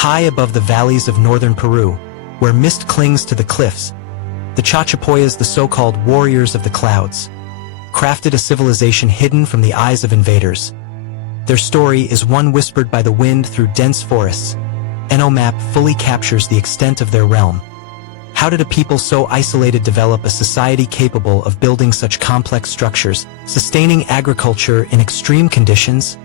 High above the valleys of northern Peru, where mist clings to the cliffs, the Chachapoyas, the so-called warriors of the clouds, crafted a civilization hidden from the eyes of invaders. Their story is one whispered by the wind through dense forests. No map fully captures the extent of their realm. How did a people so isolated develop a society capable of building such complex structures, sustaining agriculture in extreme conditions,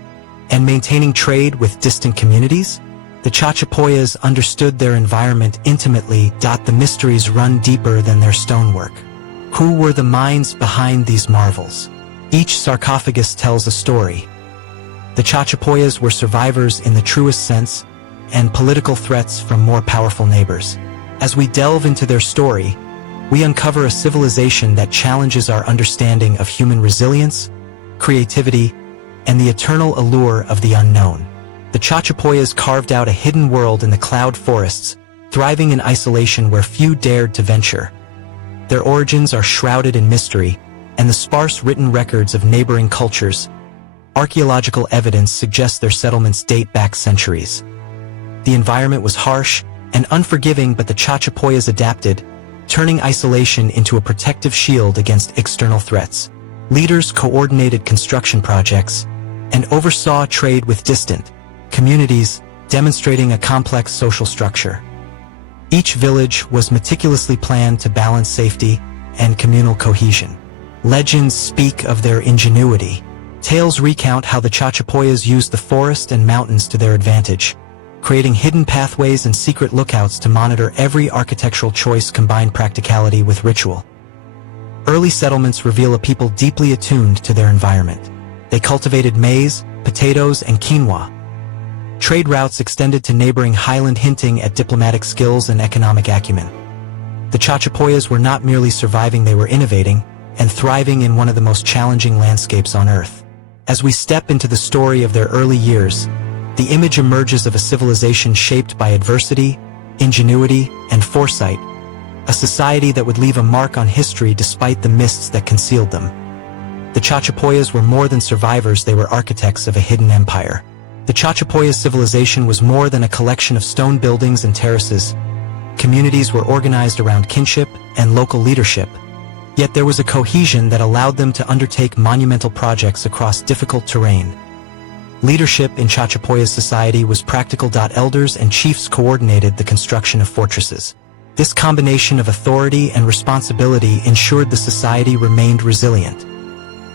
and maintaining trade with distant communities? The Chachapoyas understood their environment intimately. The mysteries run deeper than their stonework. Who were the minds behind these marvels? Each sarcophagus tells a story. The Chachapoyas were survivors in the truest sense, and political threats from more powerful neighbors. As we delve into their story, we uncover a civilization that challenges our understanding of human resilience, creativity, and the eternal allure of the unknown. The Chachapoyas carved out a hidden world in the cloud forests, thriving in isolation where few dared to venture. Their origins are shrouded in mystery, and the sparse written records of neighboring cultures. Archaeological evidence suggests their settlements date back centuries. The environment was harsh and unforgiving, but the Chachapoyas adapted, turning isolation into a protective shield against external threats. Leaders coordinated construction projects and oversaw trade with distant communities, demonstrating a complex social structure. Each village was meticulously planned to balance safety and communal cohesion. Legends speak of their ingenuity. Tales recount how the Chachapoyas used the forest and mountains to their advantage, creating hidden pathways and secret lookouts to monitor every architectural choice. Combined practicality with ritual. Early settlements reveal a people deeply attuned to their environment. They cultivated maize, potatoes, and quinoa. Trade routes extended to neighboring highland, hinting at diplomatic skills and economic acumen. The Chachapoyas were not merely surviving, they were innovating and thriving in one of the most challenging landscapes on Earth. As we step into the story of their early years, the image emerges of a civilization shaped by adversity, ingenuity, and foresight, a society that would leave a mark on history despite the mists that concealed them. The Chachapoyas were more than survivors, they were architects of a hidden empire. The Chachapoyas civilization was more than a collection of stone buildings and terraces. Communities were organized around kinship and local leadership, yet there was a cohesion that allowed them to undertake monumental projects across difficult terrain. Leadership in Chachapoyas society was practical. Elders and chiefs coordinated the construction of fortresses. This combination of authority and responsibility ensured the society remained resilient.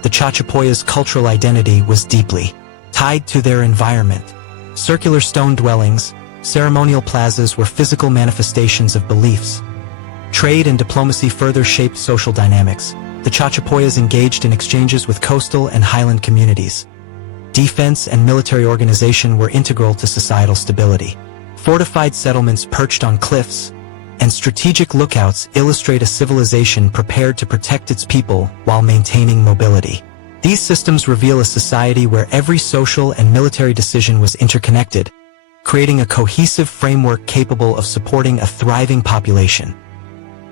The Chachapoyas' cultural identity was deeply tied to their environment. Circular stone dwellings, ceremonial plazas were physical manifestations of beliefs. Trade and diplomacy further shaped social dynamics. The Chachapoyas engaged in exchanges with coastal and highland communities. Defense and military organization were integral to societal stability. Fortified settlements perched on cliffs and strategic lookouts illustrate a civilization prepared to protect its people while maintaining mobility. These systems reveal a society where every social and military decision was interconnected, creating a cohesive framework capable of supporting a thriving population.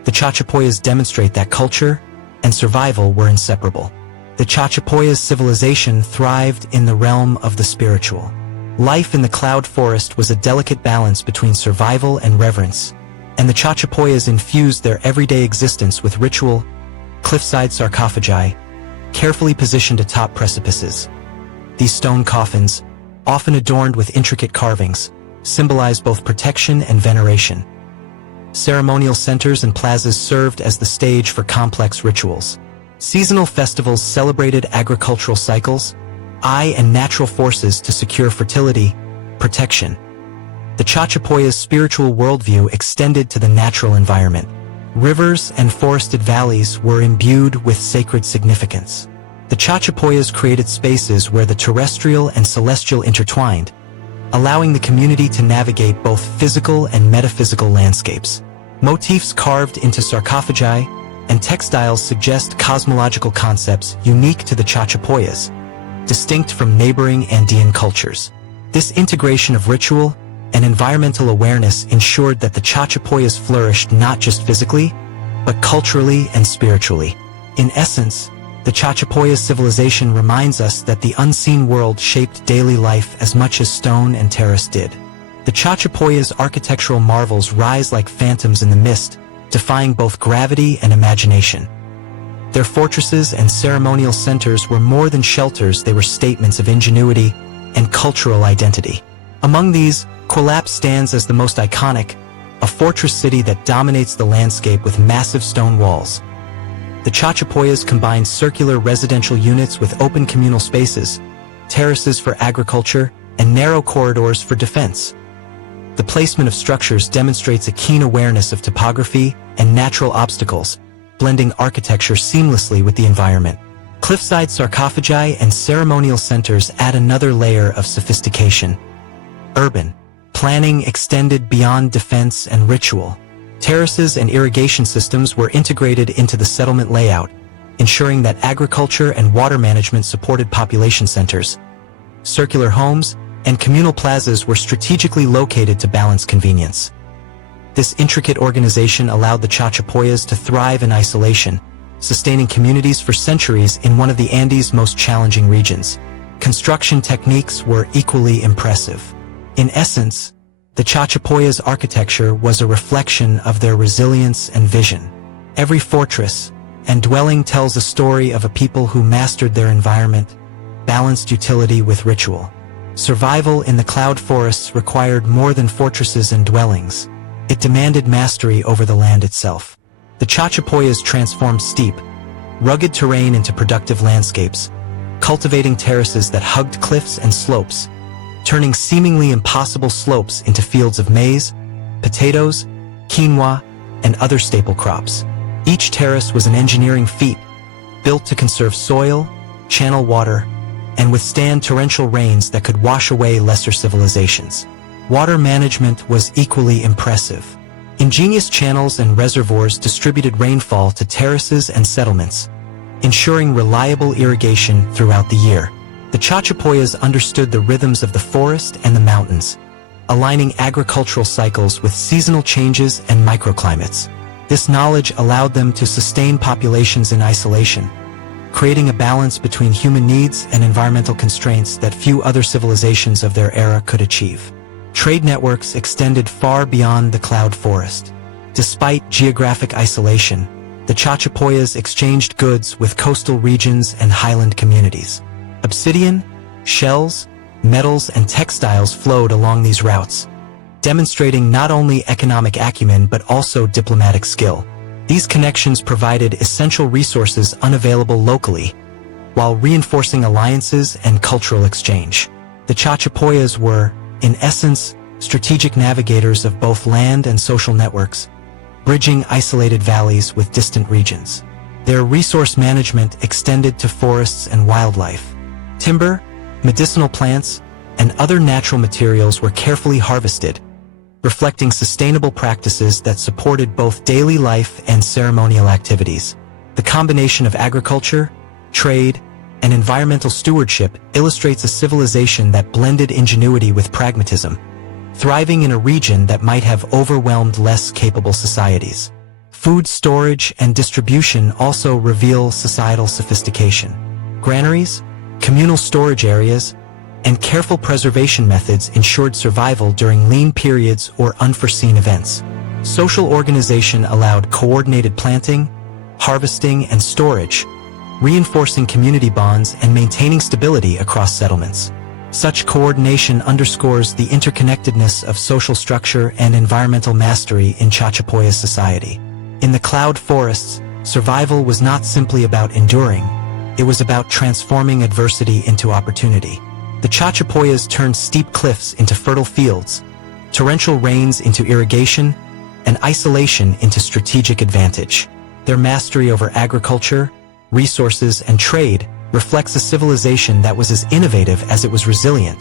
The Chachapoyas demonstrate that culture and survival were inseparable. The Chachapoyas' civilization thrived in the realm of the spiritual. Life in the cloud forest was a delicate balance between survival and reverence, and the Chachapoyas infused their everyday existence with ritual. Cliffside sarcophagi, carefully positioned atop precipices. These stone coffins, often adorned with intricate carvings, symbolize both protection and veneration. Ceremonial centers and plazas served as the stage for complex rituals. Seasonal festivals celebrated agricultural cycles, and natural forces to secure fertility, protection. The Chachapoyas' spiritual worldview extended to the natural environment. Rivers and forested valleys were imbued with sacred significance. The Chachapoyas created spaces where the terrestrial and celestial intertwined, allowing the community to navigate both physical and metaphysical landscapes. Motifs carved into sarcophagi and textiles suggest cosmological concepts unique to the Chachapoyas, distinct from neighboring Andean cultures. This integration of ritual and environmental awareness ensured that the Chachapoyas flourished not just physically, but culturally and spiritually. In essence, the Chachapoyas civilization reminds us that the unseen world shaped daily life as much as stone and terrace did. The The Chachapoyas' architectural marvels rise like phantoms in the mist, defying both gravity and imagination. Their fortresses and ceremonial centers were more than shelters, they were statements of ingenuity and cultural identity. Among these, Quilap stands as the most iconic, a fortress city that dominates the landscape with massive stone walls. The Chachapoyas combined circular residential units with open communal spaces, terraces for agriculture, and narrow corridors for defense. The placement of structures demonstrates a keen awareness of topography and natural obstacles, blending architecture seamlessly with the environment. Cliffside sarcophagi and ceremonial centers add another layer of sophistication. Urban planning extended beyond defense and ritual. Terraces and irrigation systems were integrated into the settlement layout, ensuring that agriculture and water management supported population centers. Circular homes and communal plazas were strategically located to balance convenience. This intricate organization allowed the Chachapoyas to thrive in isolation, sustaining communities for centuries in one of the Andes' most challenging regions. Construction techniques were equally impressive. In essence, the Chachapoyas' architecture was a reflection of their resilience and vision. Every fortress and dwelling tells a story of a people who mastered their environment, balanced utility with ritual. Survival in the cloud forests required more than fortresses and dwellings. It demanded mastery over the land itself. The Chachapoyas transformed steep, rugged terrain into productive landscapes, cultivating terraces that hugged cliffs and slopes, turning seemingly impossible slopes into fields of maize, potatoes, quinoa, and other staple crops. Each terrace was an engineering feat, built to conserve soil, channel water, and withstand torrential rains that could wash away lesser civilizations. Water management was equally impressive. Ingenious channels and reservoirs distributed rainfall to terraces and settlements, ensuring reliable irrigation throughout the year. The Chachapoyas understood the rhythms of the forest and the mountains, aligning agricultural cycles with seasonal changes and microclimates. This knowledge allowed them to sustain populations in isolation, creating a balance between human needs and environmental constraints that few other civilizations of their era could achieve. Trade networks extended far beyond the cloud forest. Despite geographic isolation, the Chachapoyas exchanged goods with coastal regions and highland communities. Obsidian, shells, metals, and textiles flowed along these routes, demonstrating not only economic acumen but also diplomatic skill. These connections provided essential resources unavailable locally, while reinforcing alliances and cultural exchange. The Chachapoyas were, in essence, strategic navigators of both land and social networks, bridging isolated valleys with distant regions. Their resource management extended to forests and wildlife. Timber, medicinal plants, and other natural materials were carefully harvested, reflecting sustainable practices that supported both daily life and ceremonial activities. The combination of agriculture, trade, and environmental stewardship illustrates a civilization that blended ingenuity with pragmatism, thriving in a region that might have overwhelmed less capable societies. Food storage and distribution also reveal societal sophistication. Granaries, communal storage areas, and careful preservation methods ensured survival during lean periods or unforeseen events. Social organization allowed coordinated planting, harvesting, and storage, reinforcing community bonds and maintaining stability across settlements. Such coordination underscores the interconnectedness of social structure and environmental mastery in Chachapoya society. In the cloud forests, survival was not simply about enduring, it was about transforming adversity into opportunity. The Chachapoyas turned steep cliffs into fertile fields, torrential rains into irrigation, and isolation into strategic advantage. Their mastery over agriculture, resources, and trade reflects a civilization that was as innovative as it was resilient,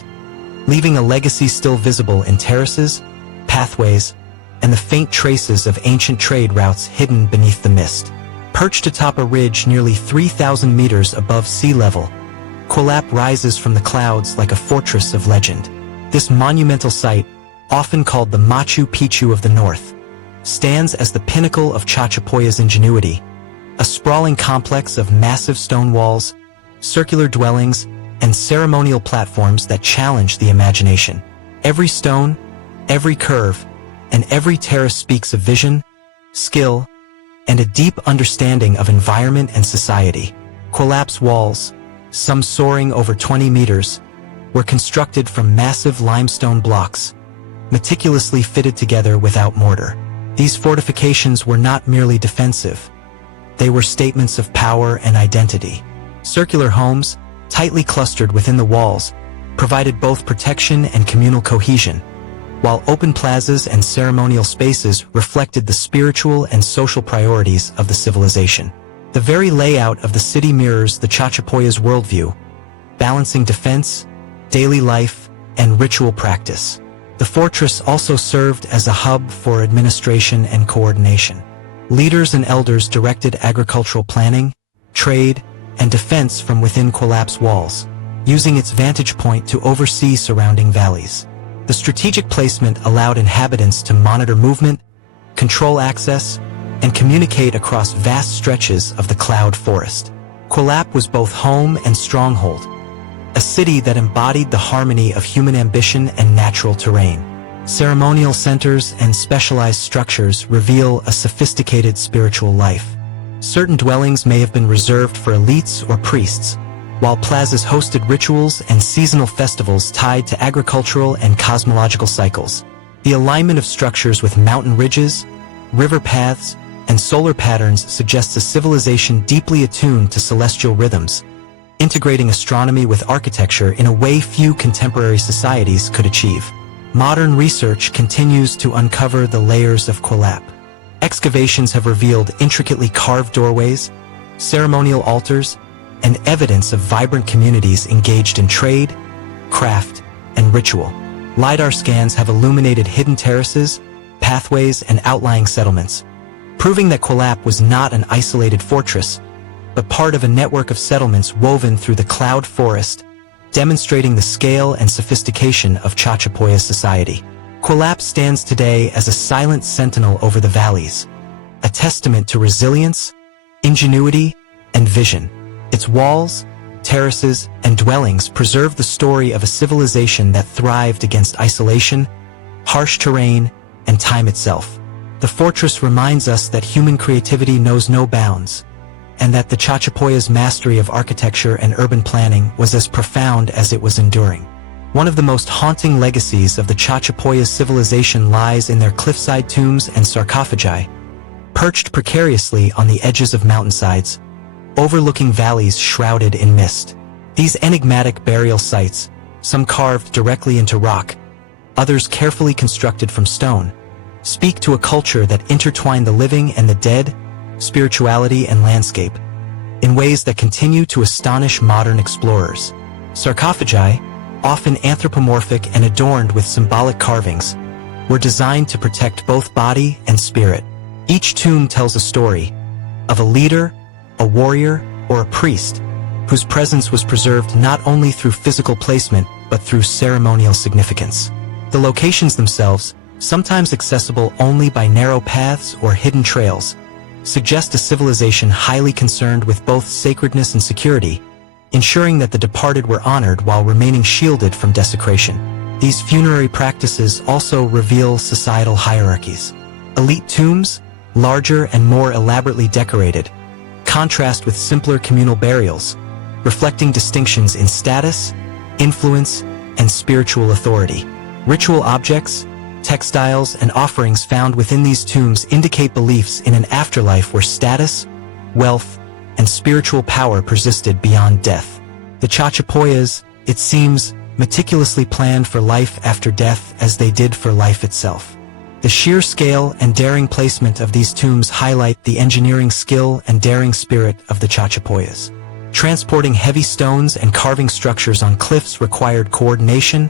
leaving a legacy still visible in terraces, pathways, and the faint traces of ancient trade routes hidden beneath the mist. Perched atop a ridge nearly 3,000 meters above sea level, Quilap rises from the clouds like a fortress of legend. This monumental site, often called the Machu Picchu of the North, stands as the pinnacle of Chachapoya's ingenuity, a sprawling complex of massive stone walls, circular dwellings, and ceremonial platforms that challenge the imagination. Every stone, Every curve and every terrace speaks of vision, skill, and a deep understanding of environment and society. Collapse walls, some soaring over 20 meters, were constructed from massive limestone blocks, meticulously fitted together without mortar. These fortifications were not merely defensive. They were statements of power and identity. Circular homes, tightly clustered within the walls, provided both protection and communal cohesion, while open plazas and ceremonial spaces reflected the spiritual and social priorities of the civilization. The very layout of the city mirrors the Chachapoya's worldview, balancing defense, daily life, and ritual practice. The fortress also served as a hub for administration and coordination. Leaders and elders directed agricultural planning, trade, and defense from within collapse walls, using its vantage point to oversee surrounding valleys. The strategic placement allowed inhabitants to monitor movement, control access, and communicate across vast stretches of the cloud forest. Collap was both home and stronghold, a city that embodied the harmony of human ambition and natural terrain. Ceremonial centers and specialized structures reveal a sophisticated spiritual life. Certain dwellings may have been reserved for elites or priests, while plazas hosted rituals and seasonal festivals tied to agricultural and cosmological cycles. The alignment of structures with mountain ridges, river paths, and solar patterns suggests a civilization deeply attuned to celestial rhythms, integrating astronomy with architecture in a way few contemporary societies could achieve. Modern research continues to uncover the layers of Collap. Excavations have revealed intricately carved doorways, ceremonial altars, and evidence of vibrant communities engaged in trade, craft, and ritual. LiDAR scans have illuminated hidden terraces, pathways, and outlying settlements, proving that Collap was not an isolated fortress, but part of a network of settlements woven through the cloud forest, demonstrating the scale and sophistication of Chachapoya society. Collap stands today as a silent sentinel over the valleys, a testament to resilience, ingenuity, and vision. Its walls, terraces, and dwellings preserve the story of a civilization that thrived against isolation, harsh terrain, and time itself. The fortress reminds us that human creativity knows no bounds, and that the Chachapoya's mastery of architecture and urban planning was as profound as it was enduring. One of the most haunting legacies of the Chachapoya civilization lies in their cliffside tombs and sarcophagi, perched precariously on the edges of mountainsides, overlooking valleys shrouded in mist. These enigmatic burial sites, some carved directly into rock, others carefully constructed from stone, speak to a culture that intertwined the living and the dead, spirituality and landscape, in ways that continue to astonish modern explorers. Sarcophagi, often anthropomorphic and adorned with symbolic carvings, were designed to protect both body and spirit. Each tomb tells a story of a leader, a warrior, or a priest, whose presence was preserved not only through physical placement but through ceremonial significance. The locations themselves, sometimes accessible only by narrow paths or hidden trails, suggest a civilization highly concerned with both sacredness and security, ensuring that the departed were honored while remaining shielded from desecration. These funerary practices also reveal societal hierarchies. Elite tombs, larger and more elaborately decorated, contrast with simpler communal burials, reflecting distinctions in status, influence, and spiritual authority. Ritual objects, textiles, and offerings found within these tombs indicate beliefs in an afterlife where status, wealth, and spiritual power persisted beyond death. The Chachapoyas, it seems, meticulously planned for life after death as they did for life itself. The sheer scale and daring placement of these tombs highlight the engineering skill and daring spirit of the Chachapoyas. Transporting heavy stones and carving structures on cliffs required coordination,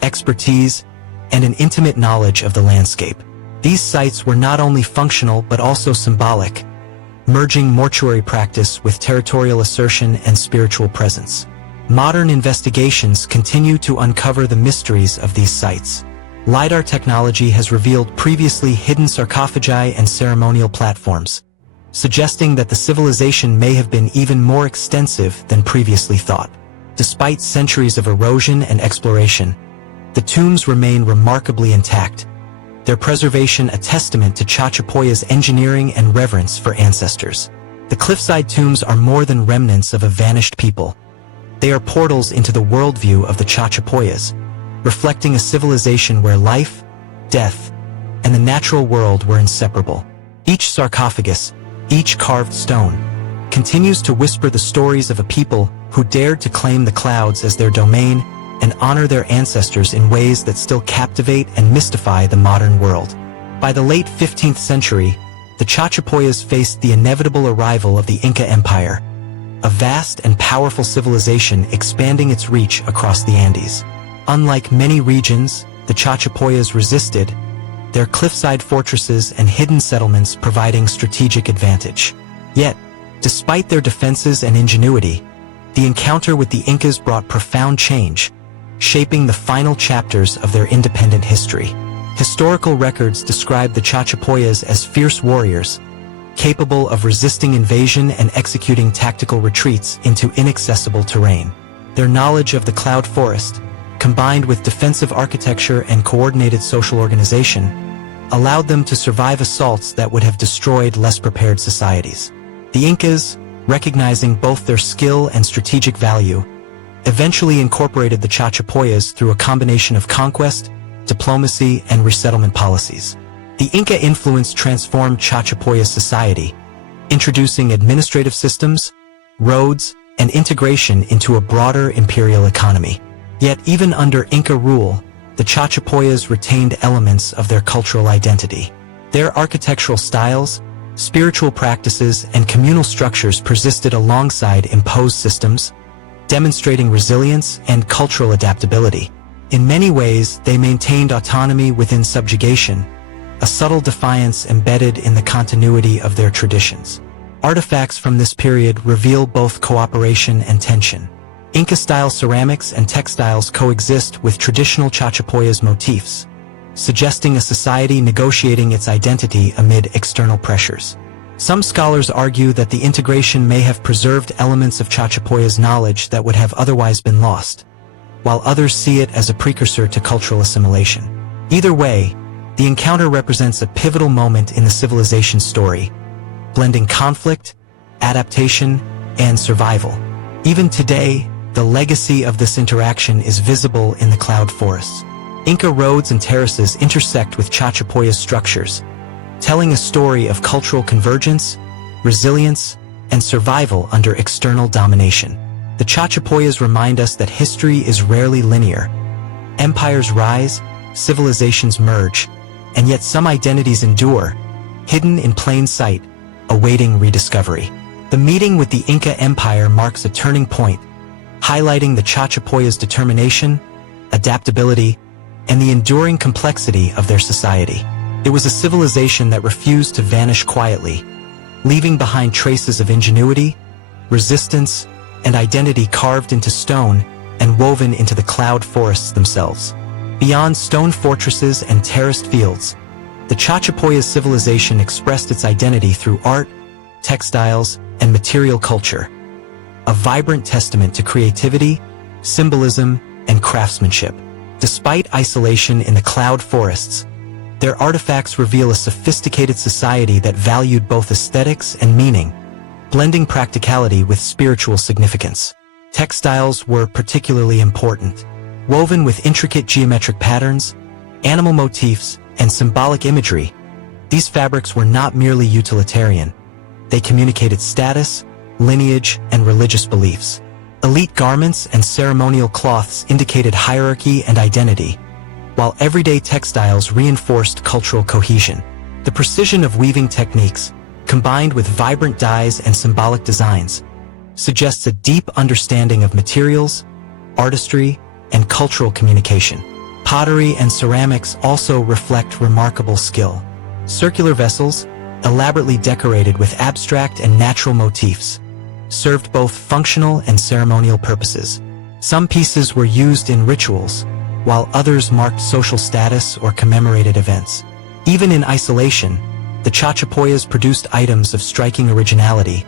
expertise, and an intimate knowledge of the landscape. These sites were not only functional but also symbolic, merging mortuary practice with territorial assertion and spiritual presence. Modern investigations continue to uncover the mysteries of these sites. LiDAR technology has revealed previously hidden sarcophagi and ceremonial platforms, suggesting that the civilization may have been even more extensive than previously thought. Despite centuries of erosion and exploration, The tombs remain remarkably intact, their preservation a testament to Chachapoya's engineering and reverence for ancestors. The cliffside tombs are more than remnants of a vanished people. They are portals into the worldview of the Chachapoyas, reflecting a civilization where life, death, and the natural world were inseparable. Each sarcophagus, each carved stone, continues to whisper the stories of a people who dared to claim the clouds as their domain and honor their ancestors in ways that still captivate and mystify the modern world. By the late 15th century, the Chachapoyas faced the inevitable arrival of the Inca Empire, a vast and powerful civilization expanding its reach across the Andes. Unlike many regions, the Chachapoyas resisted, their cliffside fortresses and hidden settlements providing strategic advantage. Yet, despite their defenses and ingenuity, the encounter with the Incas brought profound change, shaping the final chapters of their independent history. Historical records describe the Chachapoyas as fierce warriors, capable of resisting invasion and executing tactical retreats into inaccessible terrain. Their knowledge of the cloud forest, combined with defensive architecture and coordinated social organization, allowed them to survive assaults that would have destroyed less prepared societies. The Incas, recognizing both their skill and strategic value, eventually incorporated the Chachapoyas through a combination of conquest, diplomacy, and resettlement policies. The Inca influence transformed Chachapoya society, introducing administrative systems, roads, and integration into a broader imperial economy. Yet even under Inca rule, the Chachapoyas retained elements of their cultural identity. Their architectural styles, spiritual practices, and communal structures persisted alongside imposed systems, demonstrating resilience and cultural adaptability. In many ways, they maintained autonomy within subjugation, a subtle defiance embedded in the continuity of their traditions. Artifacts from this period reveal both cooperation and tension. Inca-style ceramics and textiles coexist with traditional Chachapoyas motifs, suggesting a society negotiating its identity amid external pressures. Some scholars argue that the integration may have preserved elements of Chachapoya's knowledge that would have otherwise been lost, while others see it as a precursor to cultural assimilation. Either way, the encounter represents a pivotal moment in the civilization's story, blending conflict, adaptation, and survival. Even today, the legacy of this interaction is visible in the cloud forests. Inca roads and terraces intersect with Chachapoya's structures, telling a story of cultural convergence, resilience, and survival under external domination. The Chachapoyas remind us that history is rarely linear. Empires rise, civilizations merge, and yet some identities endure, hidden in plain sight, awaiting rediscovery. The meeting with the Inca Empire marks a turning point, highlighting the Chachapoyas' determination, adaptability, and the enduring complexity of their society. It was a civilization that refused to vanish quietly, leaving behind traces of ingenuity, resistance, and identity carved into stone and woven into the cloud forests themselves. Beyond stone fortresses and terraced fields, the Chachapoya civilization expressed its identity through art, textiles, and material culture, a vibrant testament to creativity, symbolism, and craftsmanship. Despite isolation in the cloud forests, their artifacts reveal a sophisticated society that valued both aesthetics and meaning, blending practicality with spiritual significance. Textiles were particularly important. Woven with intricate geometric patterns, animal motifs, and symbolic imagery, these fabrics were not merely utilitarian. They communicated status, lineage, and religious beliefs. Elite garments and ceremonial cloths indicated hierarchy and identity, while everyday textiles reinforced cultural cohesion. The precision of weaving techniques, combined with vibrant dyes and symbolic designs, suggests a deep understanding of materials, artistry, and cultural communication. Pottery and ceramics also reflect remarkable skill. Circular vessels, elaborately decorated with abstract and natural motifs, served both functional and ceremonial purposes. Some pieces were used in rituals, while others marked social status or commemorated events. Even in isolation, the Chachapoyas produced items of striking originality,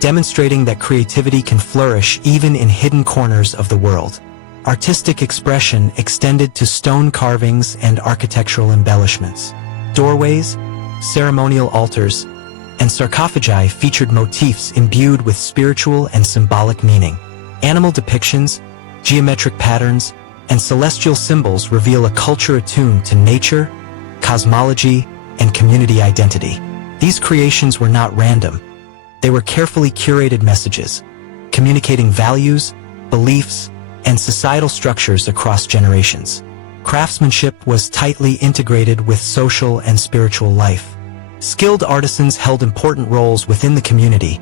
demonstrating that creativity can flourish even in hidden corners of the world. Artistic expression extended to stone carvings and architectural embellishments. Doorways, ceremonial altars, and sarcophagi featured motifs imbued with spiritual and symbolic meaning. Animal depictions, geometric patterns, and celestial symbols reveal a culture attuned to nature, cosmology, and community identity. These creations were not random. They were carefully curated messages, communicating values, beliefs, and societal structures across generations. Craftsmanship was tightly integrated with social and spiritual life. Skilled artisans held important roles within the community,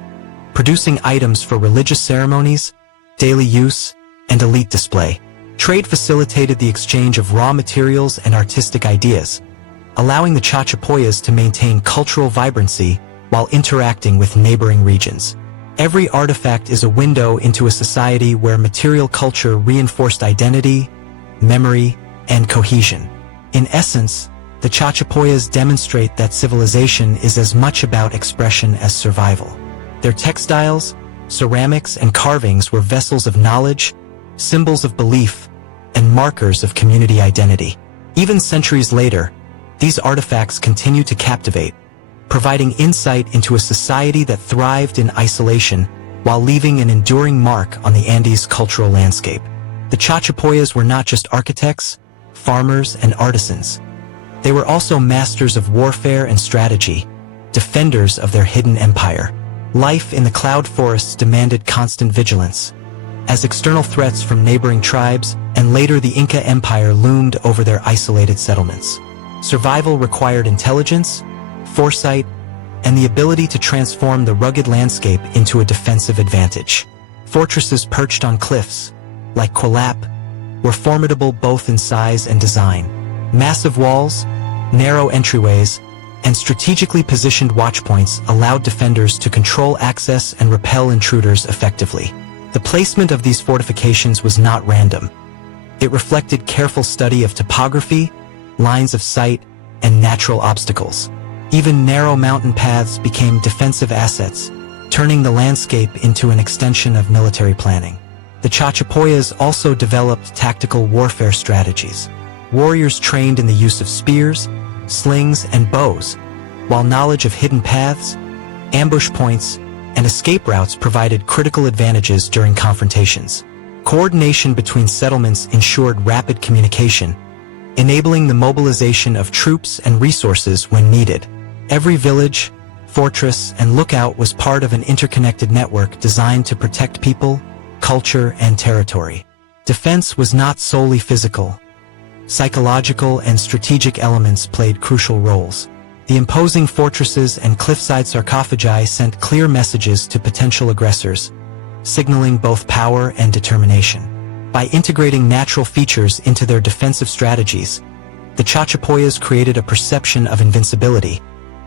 producing items for religious ceremonies, daily use, and elite display. Trade facilitated the exchange of raw materials and artistic ideas, allowing the Chachapoyas to maintain cultural vibrancy while interacting with neighboring regions. Every artifact is a window into a society where material culture reinforced identity, memory, and cohesion. In essence, the Chachapoyas demonstrate that civilization is as much about expression as survival. Their textiles, ceramics, and carvings were vessels of knowledge, symbols of belief, and markers of community identity. Even centuries later, these artifacts continue to captivate, providing insight into a society that thrived in isolation while leaving an enduring mark on the Andes' cultural landscape. The Chachapoyas were not just architects, farmers, and artisans. They were also masters of warfare and strategy, defenders of their hidden empire. Life in the cloud forests demanded constant vigilance, as external threats from neighboring tribes and later the Inca Empire loomed over their isolated settlements. Survival required intelligence, foresight, and the ability to transform the rugged landscape into a defensive advantage. Fortresses perched on cliffs, like Quilap, were formidable both in size and design. Massive walls, narrow entryways, and strategically positioned watchpoints allowed defenders to control access and repel intruders effectively. The placement of these fortifications was not random. It reflected careful study of topography, lines of sight, and natural obstacles. Even narrow mountain paths became defensive assets, turning the landscape into an extension of military planning. The Chachapoyas also developed tactical warfare strategies. Warriors trained in the use of spears, slings, and bows, while knowledge of hidden paths, ambush points, and escape routes provided critical advantages during confrontations. Coordination between settlements ensured rapid communication, enabling the mobilization of troops and resources when needed. Every village, fortress, and lookout was part of an interconnected network designed to protect people, culture, and territory. Defense was not solely physical. Psychological and strategic elements played crucial roles. The imposing fortresses and cliffside sarcophagi sent clear messages to potential aggressors, signaling both power and determination. By integrating natural features into their defensive strategies, the Chachapoyas created a perception of invincibility,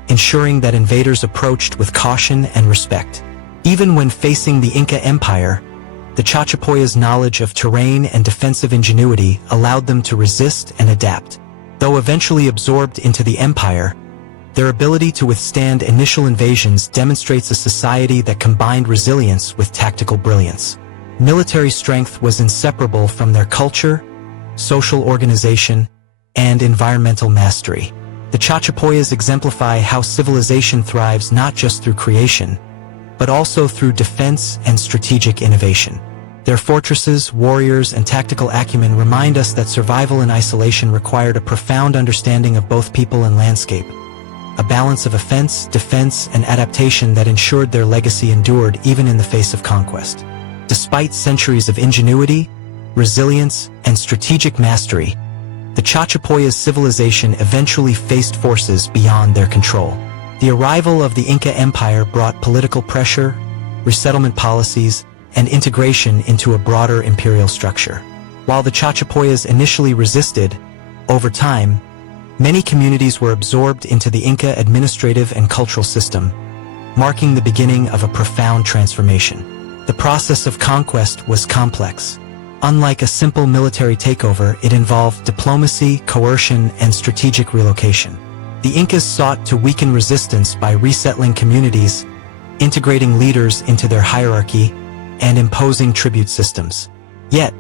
ensuring that invaders approached with caution and respect. Even when facing the Inca Empire, the Chachapoyas' knowledge of terrain and defensive ingenuity allowed them to resist and adapt. Though eventually absorbed into the empire, their ability to withstand initial invasions demonstrates a society that combined resilience with tactical brilliance. Military strength was inseparable from their culture, social organization, and environmental mastery. The Chachapoyas exemplify how civilization thrives not just through creation, but also through defense and strategic innovation. Their fortresses, warriors, and tactical acumen remind us that survival in isolation required a profound understanding of both people and landscape, a balance of offense, defense, and adaptation that ensured their legacy endured even in the face of conquest. Despite centuries of ingenuity, resilience, and strategic mastery, the Chachapoyas' civilization eventually faced forces beyond their control. The arrival of the Inca Empire brought political pressure, resettlement policies, and integration into a broader imperial structure. While the Chachapoyas initially resisted, over time, many communities were absorbed into the Inca administrative and cultural system, marking the beginning of a profound transformation. The process of conquest was complex. Unlike a simple military takeover, it involved diplomacy, coercion, and strategic relocation. The Incas sought to weaken resistance by resettling communities, integrating leaders into their hierarchy, and imposing tribute systems. Yet,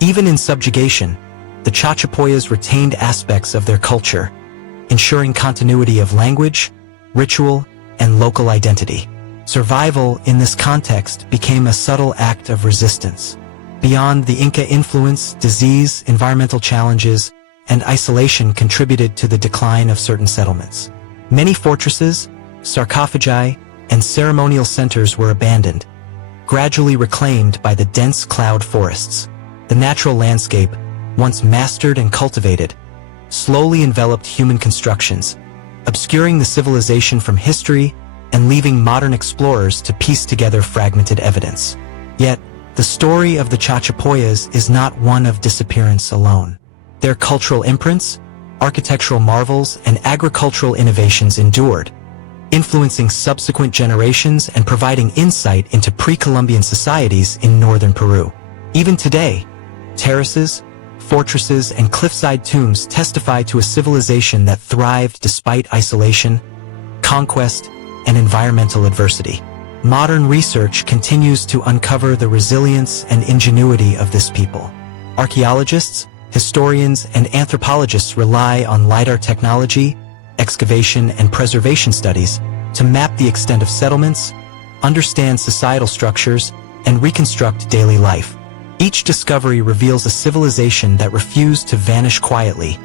Even in subjugation, the Chachapoyas retained aspects of their culture, ensuring continuity of language, ritual, and local identity. Survival in this context became a subtle act of resistance. Beyond the Inca influence, disease, environmental challenges, and isolation contributed to the decline of certain settlements. Many fortresses, sarcophagi, and ceremonial centers were abandoned, gradually reclaimed by the dense cloud forests. The natural landscape, once mastered and cultivated, slowly enveloped human constructions, obscuring the civilization from history and leaving modern explorers to piece together fragmented evidence. Yet, the story of the Chachapoyas is not one of disappearance alone. Their cultural imprints, architectural marvels, and agricultural innovations endured, influencing subsequent generations and providing insight into pre-Columbian societies in northern Peru. Even today, terraces, fortresses, and cliffside tombs testify to a civilization that thrived despite isolation, conquest, and environmental adversity. Modern research continues to uncover the resilience and ingenuity of this people. Archaeologists, historians, and anthropologists rely on LiDAR technology, excavation, and preservation studies to map the extent of settlements, understand societal structures, and reconstruct daily life. Each discovery reveals a civilization that refused to vanish quietly,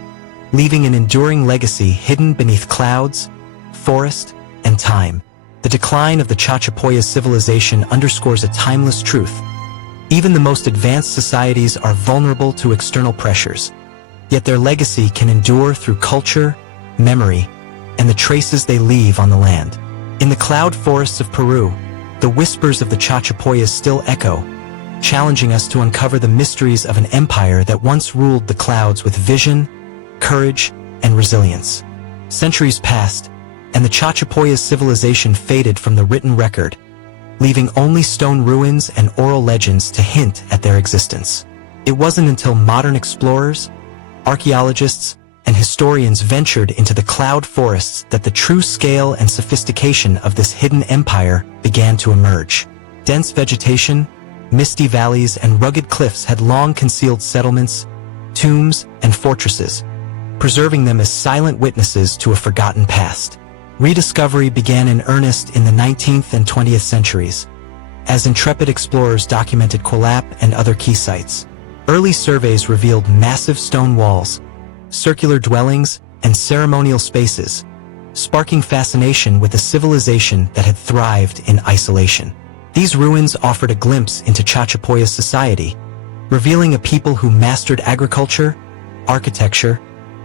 leaving an enduring legacy hidden beneath clouds, forest, and time. The decline of the Chachapoya civilization underscores a timeless truth. Even the most advanced societies are vulnerable to external pressures, yet their legacy can endure through culture, memory, and the traces they leave on the land. In the cloud forests of Peru, the whispers of the Chachapoyas still echo, challenging us to uncover the mysteries of an empire that once ruled the clouds with vision, courage, and resilience. Centuries passed, and the Chachapoya civilization faded from the written record, leaving only stone ruins and oral legends to hint at their existence. It wasn't until modern explorers, archaeologists, and historians ventured into the cloud forests that the true scale and sophistication of this hidden empire began to emerge. Dense vegetation, misty valleys, and rugged cliffs had long concealed settlements, tombs, and fortresses, preserving them as silent witnesses to a forgotten past. Rediscovery began in earnest in the 19th and 20th centuries, as intrepid explorers documented Quilap and other key sites. Early surveys revealed massive stone walls, circular dwellings, and ceremonial spaces, sparking fascination with a civilization that had thrived in isolation. These ruins offered a glimpse into Chachapoya society, revealing a people who mastered agriculture, architecture,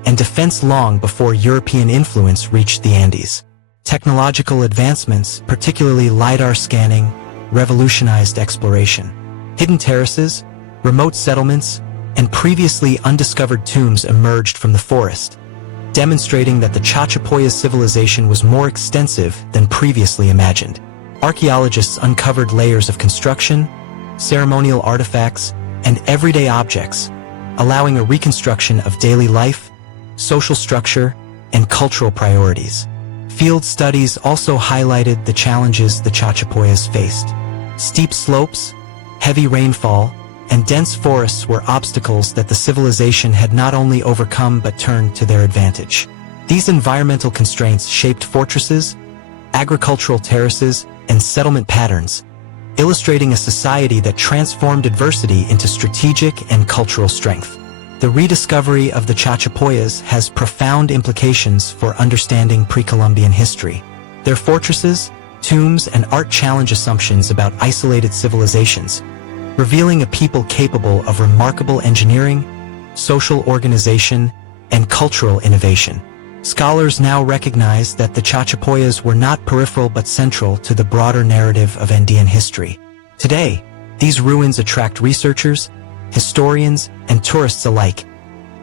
and defense long before European influence reached the Andes. Technological advancements, particularly LiDAR scanning, revolutionized exploration. Hidden terraces, remote settlements, and previously undiscovered tombs emerged from the forest, demonstrating that the Chachapoya civilization was more extensive than previously imagined. Archaeologists uncovered layers of construction, ceremonial artifacts, and everyday objects, allowing a reconstruction of daily life, social structure, and cultural priorities. Field studies also highlighted the challenges the Chachapoyas faced. Steep slopes, heavy rainfall, and dense forests were obstacles that the civilization had not only overcome but turned to their advantage. These environmental constraints shaped fortresses, agricultural terraces, and settlement patterns, illustrating a society that transformed adversity into strategic and cultural strength. The rediscovery of the Chachapoyas has profound implications for understanding pre-Columbian history. Their fortresses, tombs, and art challenge assumptions about isolated civilizations, revealing a people capable of remarkable engineering, social organization, and cultural innovation. Scholars now recognize that the Chachapoyas were not peripheral but central to the broader narrative of Andean history. Today, these ruins attract researchers, historians, and tourists alike,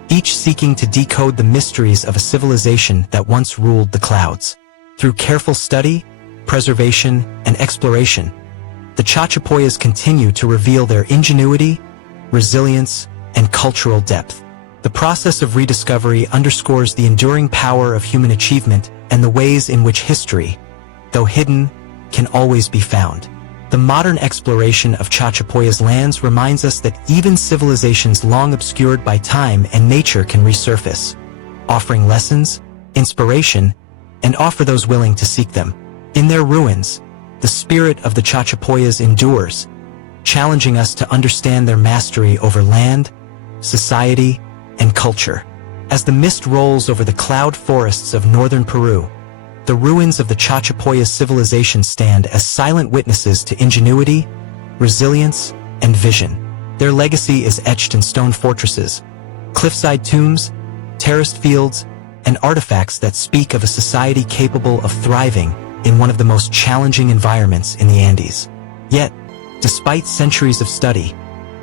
each seeking to decode the mysteries of a civilization that once ruled the clouds. Through careful study, preservation, and exploration, the Chachapoyas continue to reveal their ingenuity, resilience, and cultural depth. The process of rediscovery underscores the enduring power of human achievement and the ways in which history, though hidden, can always be found. The modern exploration of Chachapoya's lands reminds us that even civilizations long obscured by time and nature can resurface, offering lessons, inspiration, and offer those willing to seek them. In their ruins, the spirit of the Chachapoyas endures, challenging us to understand their mastery over land, society, and culture. As the mist rolls over the cloud forests of northern Peru, the ruins of the Chachapoya civilization stand as silent witnesses to ingenuity, resilience, and vision. Their legacy is etched in stone fortresses, cliffside tombs, terraced fields, and artifacts that speak of a society capable of thriving in one of the most challenging environments in the Andes. Yet, despite centuries of study,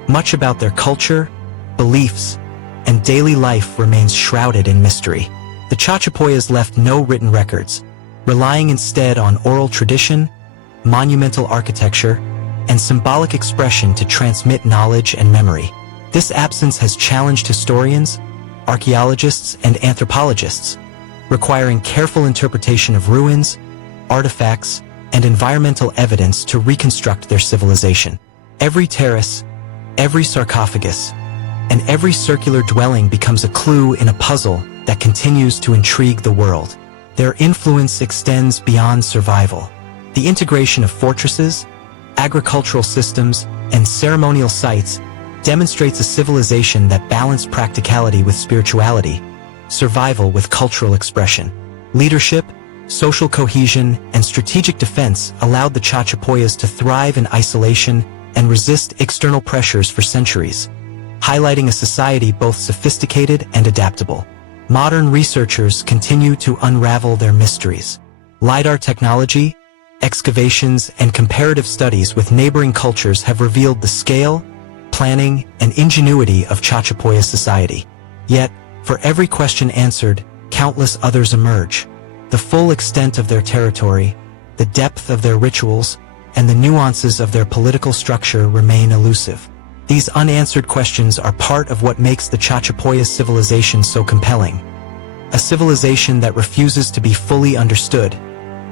much about their culture, beliefs, and daily life remains shrouded in mystery. The Chachapoyas left no written records, relying instead on oral tradition, monumental architecture, and symbolic expression to transmit knowledge and memory. This absence has challenged historians, archaeologists, and anthropologists, requiring careful interpretation of ruins, artifacts, and environmental evidence to reconstruct their civilization. Every terrace, every sarcophagus, and every circular dwelling becomes a clue in a puzzle that continues to intrigue the world. Their influence extends beyond survival. The integration of fortresses, agricultural systems, and ceremonial sites demonstrates a civilization that balanced practicality with spirituality, survival with cultural expression. Leadership, social cohesion, and strategic defense allowed the Chachapoyas to thrive in isolation and resist external pressures for centuries, highlighting a society both sophisticated and adaptable. Modern researchers continue to unravel their mysteries. LiDAR technology, excavations, and comparative studies with neighboring cultures have revealed the scale, planning, and ingenuity of Chachapoya society. Yet, for every question answered, countless others emerge. The full extent of their territory, the depth of their rituals, and the nuances of their political structure remain elusive. These unanswered questions are part of what makes the Chachapoya civilization so compelling. A civilization that refuses to be fully understood,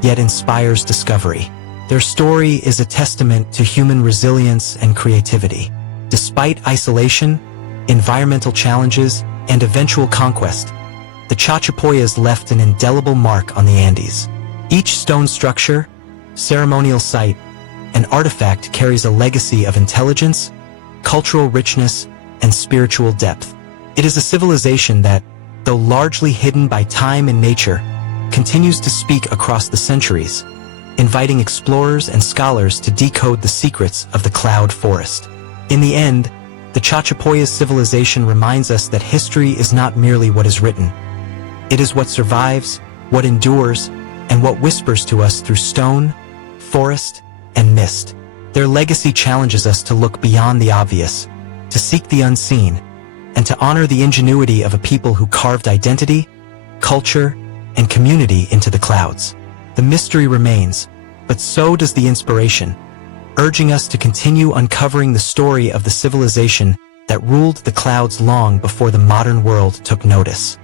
yet inspires discovery. Their story is a testament to human resilience and creativity. Despite isolation, environmental challenges, and eventual conquest, the Chachapoyas left an indelible mark on the Andes. Each stone structure, ceremonial site, and artifact carries a legacy of intelligence, cultural richness, and spiritual depth. It is a civilization that, though largely hidden by time and nature, continues to speak across the centuries, inviting explorers and scholars to decode the secrets of the cloud forest. In the end, the Chachapoya civilization reminds us that history is not merely what is written. It is what survives, what endures, and what whispers to us through stone, forest, and mist. Their legacy challenges us to look beyond the obvious, to seek the unseen, and to honor the ingenuity of a people who carved identity, culture, and community into the clouds. The mystery remains, but so does the inspiration, urging us to continue uncovering the story of the civilization that ruled the clouds long before the modern world took notice.